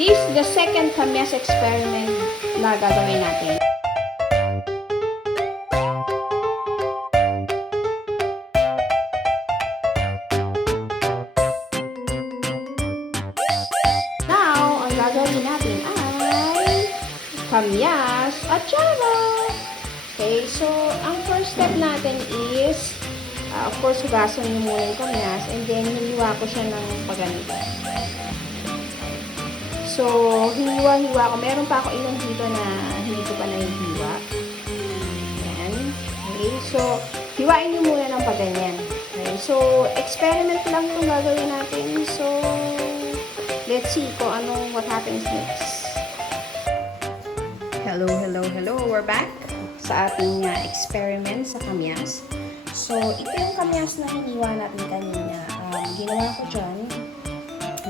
This is the second kamyas experiment na gagawin natin. Now, ang gagawin natin ay kamyas at atsara. Okay, so ang first step natin is of course, hugasan nyo muna yung kamyas and then hiniwa ko siya ng paganito. So, hiniwa-hiwa ko. Meron pa ako ilan dito na hindi ko pa nahihiwa. Ayan. Okay, so, hiwain nyo muna ng paganyan. Okay, so, experiment lang itong gagawin natin. So, let's see kung what happens next. Hello. We're back sa ating experiment sa kamyas. So, ito yung kamyas na hiniwa natin kanina. Ginawa ko dyan,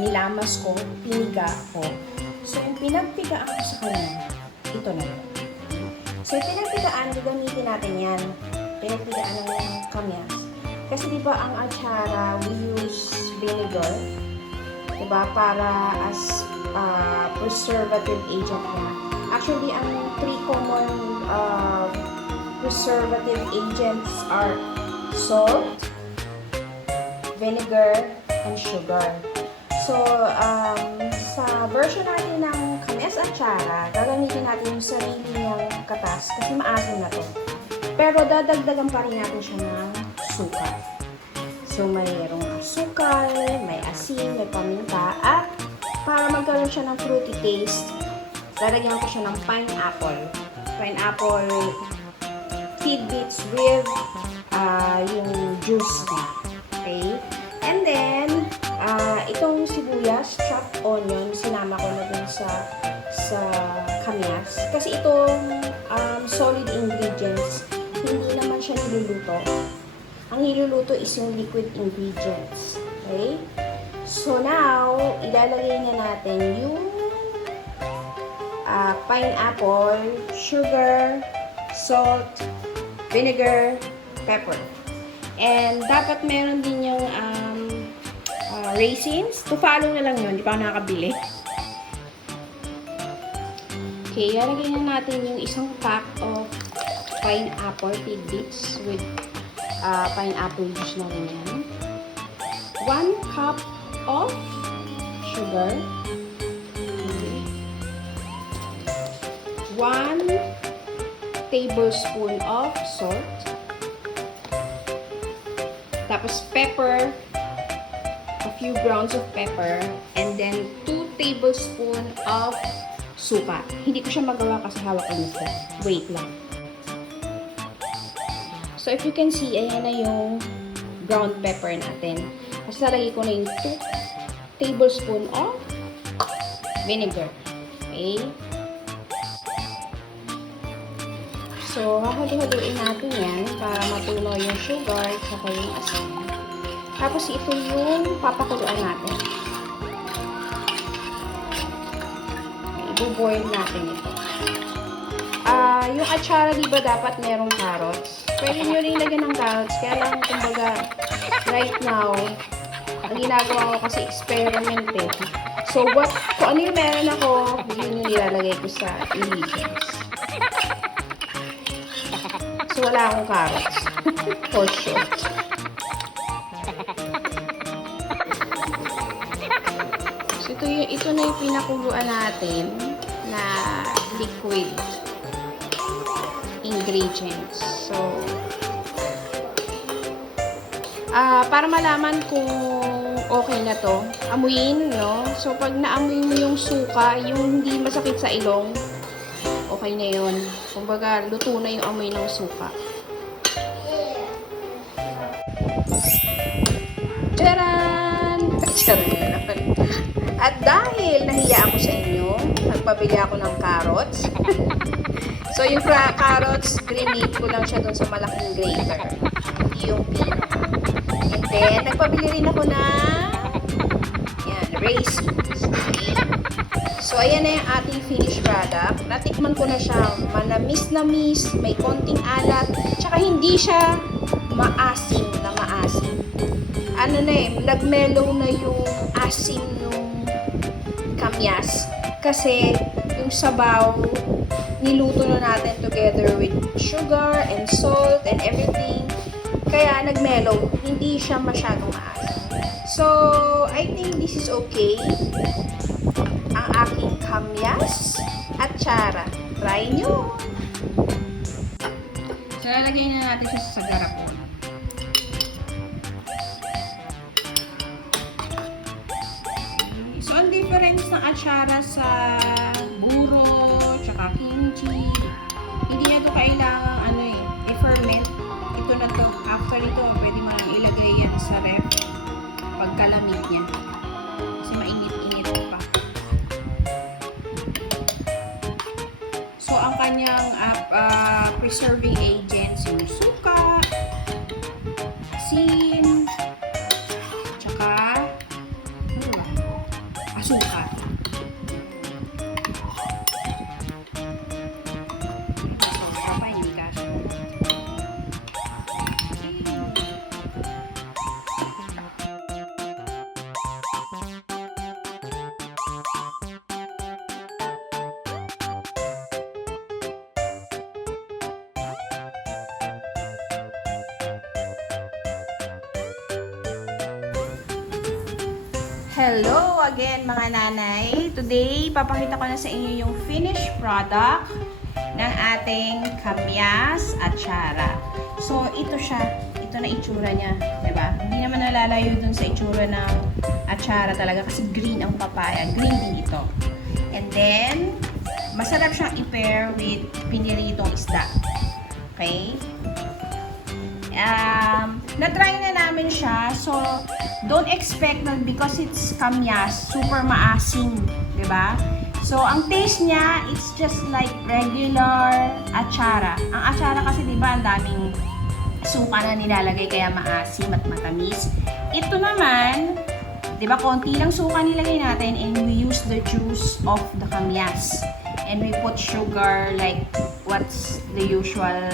nilamas ko, piniga ko. So, yung pinagpigaan ko sa kanya, ito na yun. So, yung pinagpigaan, gagamitin natin yan. Pinagpigaan ng kamyas. Kasi diba ang atsara, we use vinegar. Diba? Para as preservative agent niya. Actually, ang three common preservative agents are salt, vinegar, and sugar. So, sa version natin ng kamyas atsara, gagamitin natin yung sarili niyang katas kasi maasim na to. Pero dadagdagan pa rin natin siya ng suka. So, mayroong asukal, may asin, may paminta, at para magkaroon siya ng fruity taste, lalagyan ko siya ng pineapple. Pineapple tidbits with yung juice niya. Okay? And then, itong sibuyas, chopped onion, sinama ko na dun sa kamyas. Kasi itong solid ingredients, hindi naman siya niluluto. Ang niluluto is yung liquid ingredients. Okay? So now, ilalagay na natin yung pineapple, sugar, salt, vinegar, pepper. And dapat meron din yung raisins. To-follow na lang yun. Di pa ako nakakabili. Okay, lalagay na natin yung isang pack of pineapple tidbits with pineapple juice na rin yan. 1 cup of sugar. 1 tablespoon of salt. Tapos pepper, a few grounds of pepper, and then 2 tablespoon of suka. Hindi ko siya magawa kasi hawak ko nito. Wait lang. So if you can see, ayan na yung ground pepper natin. Kasi lalagay ko na yung 2 tablespoon of vinegar. Okay? So, hahalo-haluin natin yan para matunaw yung sugar at saka yung asin. Tapos, ito yung papakuluan natin. I-boil natin ito. Yung atsara, diba dapat merong carrots? Pwede nyo rin lagyan ng carrots. Kaya lang, kumbaga, right now, ang ginagawa ko kasi experiment eh. So, kung ano yung meron ako, yun yung nilalagay ko sa ingredients. So, wala akong carrots. For sure. So, ito na yung pinakuluan natin na liquid ingredients. So, para malaman kung okay na to, amuyin, no? So, pag naamoy mo yung suka, yung hindi masakit sa ilong, okay na yun. Kumbaga, luto na yung amoy ng suka. Tcharan! At dahil nahiya ako sa inyo, nagpabili ako ng carrots. So, yung carrots, grenade ko lang siya dun sa malaking grater. Hindi yung pin. And then, nagpabili rin ako ng raisins. So, ayan na yung ating finished product. Natikman ko na siya. Manamis-namis, may konting alat, tsaka hindi siya maasim na maasim. Ano na nagmellow na yung asim ng kamyas. Kasi yung sabaw, niluto na natin together with sugar and salt and everything. Kaya nagmellow, hindi siya masyadong maasim. So, I think this is okay. Ang aking kamyas at tsara. Try nyo! So, lalagay na natin siya sa garapon. So, ang difference ng atsara sa buro, tsaka kimchi, hindi na ito kailangan i-ferment. Ito na to. After ito, pwede mo lang ilagay yan sa ref pagkalamig niya. Kasi mainit-init pa. So, ang kanyang preserving agents, yung suka, asin, tsaka asukal. Hello again mga nanay! Today, papakita ko na sa inyo yung finished product ng ating kamyas at tsara. So, ito siya. Ito na itsura niya. Diba? Hindi naman nalalayo dun sa itsura ng atsara talaga kasi green ang papaya. Green din ito. And then, masarap siyang i-pair with piniritong isda. Okay? Na-try na namin siya. So, don't expect that because it's kamyas, super maasim, di ba? So, ang taste niya, it's just like regular atsara. Ang atsara kasi, di ba, ang daming suka na nilalagay kaya maasim at matamis. Ito naman, di ba, konti lang suka nilagay natin and we use the juice of the kamyas. And we put sugar like what's the usual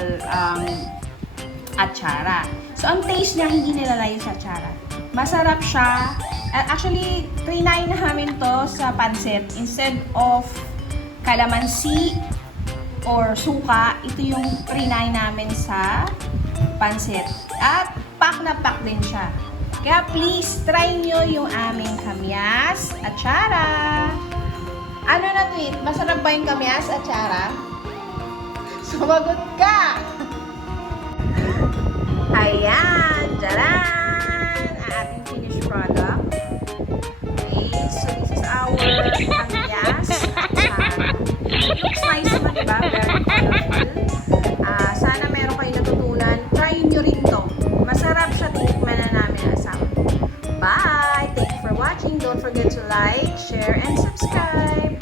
atsara. So, ang taste niya, hindi nilalayo sa atsara. Masarap siya. Actually, trinay na namin to sa pancit. Instead of kalamansi or suka, ito yung trinay namin sa pancit. At pack na pack din siya. Kaya please, try nyo yung aming kamyas at tsara. Ano na tweet? Masarap ba yung kamyas at tsara? Sumagot ka! Ayan! Tcharan! Ating finished product. Okay, so this is our kamyas at tsara. It looks nice naman, diba? Very colorful. Sana meron kayo natutunan. Try nyo rin to. Masarap siya. Tinikman na namin ang asawa. Bye! Thank you for watching. Don't forget to like, share, and subscribe.